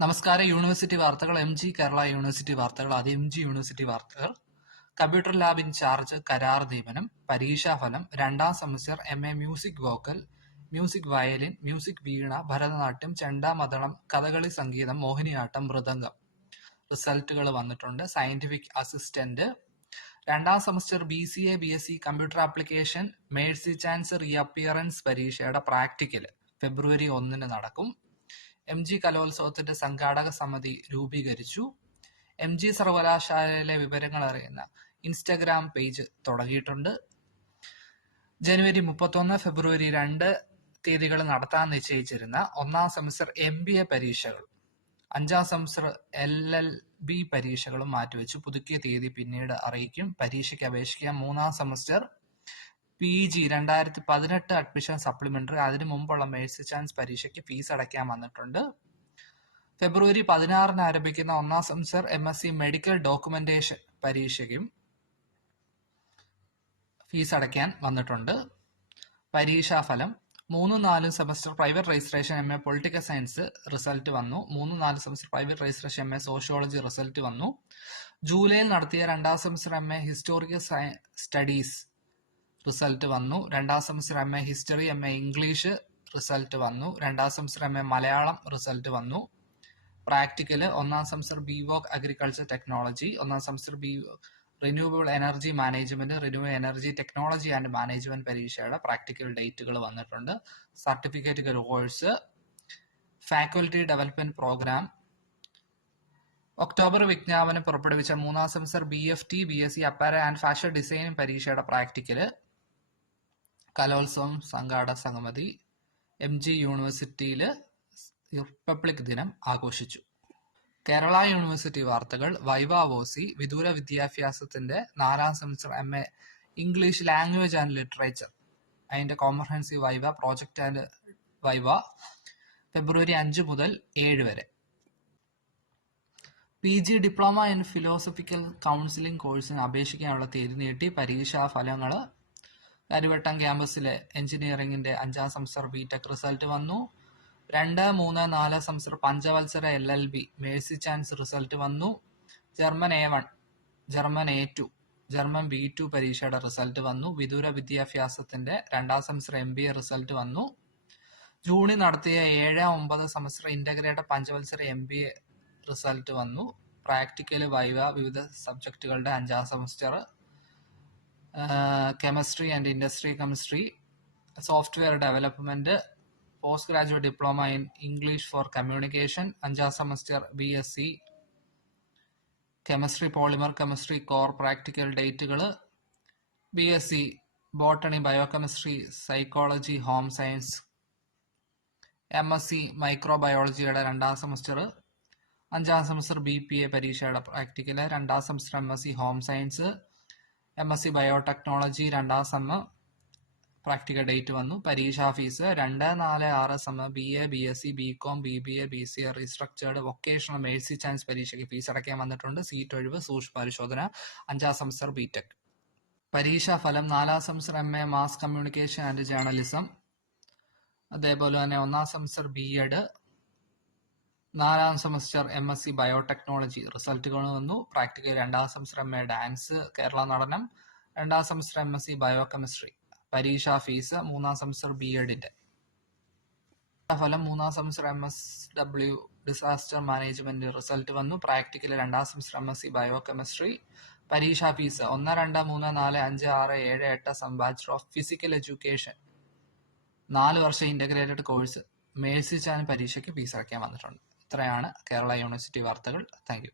നമസ്കാരം. യൂണിവേഴ്സിറ്റി വാർത്തകൾ. കേരള യൂണിവേഴ്സിറ്റി വാർത്തകൾ. ആദ്യം യൂണിവേഴ്സിറ്റി വാർത്തകൾ. കമ്പ്യൂട്ടർ ലാബ് ഇൻചാർജ് കരാർ നിയമനം. പരീക്ഷാഫലം. 2ാം semester MA music vocal, music violin, music veena, Bharatanatyam, ചെണ്ടാമദ്ദളം, കഥകളി സംഗീതം, മോഹിനിയാട്ടം, മൃദംഗം. റിസൾട്ടുകൾ വന്നിട്ടുണ്ട്. Scientific assistant. 2ാം semester BCA BSc computer application mercy chance reappearance പരീക്ഷയുടെ പ്രാക്ടിക്കൽ ഫെബ്രുവരി 1 നടക്കും. MG കലോത്സവത്തിന്റെ സംഘാടക സമിതി രൂപീകരിച്ചു. MG സർവകലാശാലയിലെ വിവരങ്ങൾ അറിയുന്ന ഇൻസ്റ്റഗ്രാം പേജ് തുടങ്ങിയിട്ടുണ്ട്. ജനുവരി 31, ഫെബ്രുവരി 2 തീയതികൾ നടത്താൻ നിശ്ചയിച്ചിരുന്ന 1ാം സെമസ്റ്റർ MBA പരീക്ഷകൾ, 5ാം സെമസ്റ്റർ LLB പരീക്ഷകളും മാറ്റിവെച്ചു. പുതുക്കിയ തീയതി പിന്നീട് അറിയിക്കും. പരീക്ഷയ്ക്ക് അപേക്ഷിക്കാം. 3ാം സെമസ്റ്റർ PG 2018 അഡ്മിഷൻ സപ്ലിമെന്ററി, അതിനു മുമ്പുള്ള മേഴ്സി ചാൻസ് പരീക്ഷയ്ക്ക് ഫീസ് അടയ്ക്കാൻ വന്നിട്ടുണ്ട്. ഫെബ്രുവരി 16 ആരംഭിക്കുന്ന 1ാം സെമസ്റ്റർ MSc മെഡിക്കൽ ഡോക്യുമെന്റേഷൻ പരീക്ഷയ്ക്കും ഫീസ് അടയ്ക്കാൻ വന്നിട്ടുണ്ട്. പരീക്ഷാഫലം. 3-4 semester private registration MA political science result വന്നു. 3-4 semester private registration MA sociology result വന്നു. ജൂലൈയിൽ നടത്തിയ 2ാം semester MA historical studies result വന്നു. 2ാം semester MA history, MA English result വന്നു. 2ാം സെമസ്റ്റർ MA മലയാളം റിസൾട്ട് വന്നു. പ്രാക്ടിക്കല്. 1ാം സെമസ്റ്റർ BVOC അഗ്രികൾച്ചർ ടെക്നോളജി, 1ാം semester renewable energy management, renewable energy technology and management പരീക്ഷയുടെ പ്രാക്ടിക്കൽ ഡേറ്റുകൾ വന്നിട്ടുണ്ട്. Certificate course, faculty development program. October വിജ്ഞാപനം പുറപ്പെടുവിച്ച 3ാം semester BFT BSc apparel and fashion designing പരീക്ഷയുടെ പ്രാക്ടിക്കല്. കലോത്സവം സംഘാടക സമിതി. MG യൂണിവേഴ്സിറ്റിയിൽ റിപ്പബ്ലിക് ദിനം ആഘോഷിച്ചു. കേരള യൂണിവേഴ്സിറ്റി വാർത്തകൾ. വൈവ വോസി വിദൂര വിദ്യാഭ്യാസത്തിന്റെ 4ാം semester MA English language and literature, അതിന്റെ comprehensive viva, project and viva February 5 മുതൽ 7 വരെ. PG diploma in philosophical counselling കോഴ്സിന് അപേക്ഷിക്കാനുള്ള തീയതി നീട്ടി. പരീക്ഷാ ഫലങ്ങൾ. കരുവട്ടം ക്യാമ്പസിലെ എഞ്ചിനീയറിംഗിന്റെ 5ാം സെമസ്റ്റർ BTech റിസൾട്ട് വന്നു. 2, 3, 4 സെമസ്റ്റർ പഞ്ചവത്സര LLB മേഴ്സി ചാൻസ് റിസൾട്ട് വന്നു. German A1, German A2, German B2 പരീക്ഷയുടെ റിസൾട്ട് വന്നു. വിദൂര വിദ്യാഭ്യാസത്തിന്റെ 2ാം സെമസ്റ്റർ MBA റിസൾട്ട് വന്നു. ജൂണിൽ നടത്തിയ 7, 9 സെമസ്റ്റർ ഇന്റഗ്രേറ്റഡ് പഞ്ചവത്സര MBA റിസൾട്ട് വന്നു. പ്രാക്ടിക്കല്, വൈവ, വിവിധ സബ്ജക്റ്റുകളുടെ 5ാം semester chemistry and industry chemistry, software development, post graduate diploma in English for communication, 5ാം semester BSc chemistry polymer chemistry core practical ഡേറ്റുകൾ. BSc botany biochemistry psychology home science, MSc മൈക്രോബയോളജിയുടെ 2ാം semester, 5ാം semester BPA പരീക്ഷയുടെ practical, 2ാം semester MSc home science, MSc biotechnology 2ാം sem practical date വന്നു. പരീക്ഷാ fees. 2, 4, 6 സെമ്മ BA BSc BCom BBA BCA restructured vocational mercy chance പരീക്ഷയ്ക്ക് ഫീസ് അടയ്ക്കാൻ വന്നിട്ടുണ്ട്. സീറ്റ് ഒഴിവ്, സൂക്ഷ്മ പരിശോധന. 5ാം സെമസ്റ്റർ BTech. പരീക്ഷാ ഫലം. 4ാം semester MA mass communication and journalism, അതേപോലെ തന്നെ 1ാം സെമസ്റ്റർ B.Ed, 4ാം സെമസ്റ്റർ MSc ബയോടെക്നോളജി റിസൾട്ടുകൾ വന്നു. പ്രാക്ടിക്കൽ. 2ാം semester MA dance Kerala Natanam, 2ാം സെമസ്റ്റർ MSc ബയോകെമിസ്ട്രി. പരീക്ഷാ ഫീസ്. 3ാം സെമസ്റ്റർ B.Edന്റെ ഫലം. 3ാം semester MSW disaster management result വന്നു. പ്രാക്ടിക്കൽ. 2ാം സെമസ്റ്റർ MSc ബയോകെമിസ്ട്രി. പരീക്ഷാ fees. 1, 2, 3, 4, 5, 6, 7, 8 bachelor of physical education 4 വർഷം ഇന്റഗ്രേറ്റഡ് കോഴ്സ് മേഴ്സി ചാൻസ് പരീക്ഷയ്ക്ക് ഫീസ് അടയ്ക്കാൻ വന്നിട്ടുണ്ട്. ഇത്രയാണ് കേരള യൂണിവേഴ്സിറ്റി വാർത്തകൾ. Thank you.